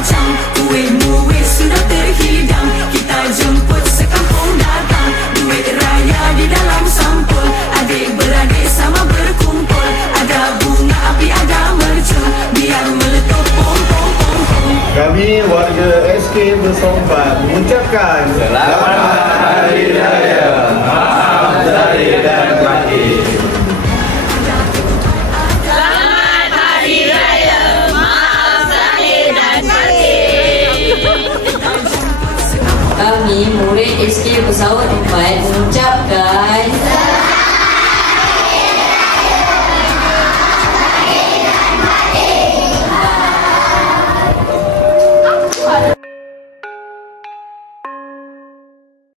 kacang, kue muih sudah terhidang. Kita jemput sekampung datang, duit raya di dalam sampul. Adik-beradik sama berkumpul, ada bunga api, ada mercun, biar meletup pom pom pom pom. Kami warga SK Bersompat mengucapkan Selamat Hari Raya. Maaf zahir dan batin. Selamat Hari Raya. Maaf zahir dan batin. Kami murid SK Pesawat 4 mengucapkan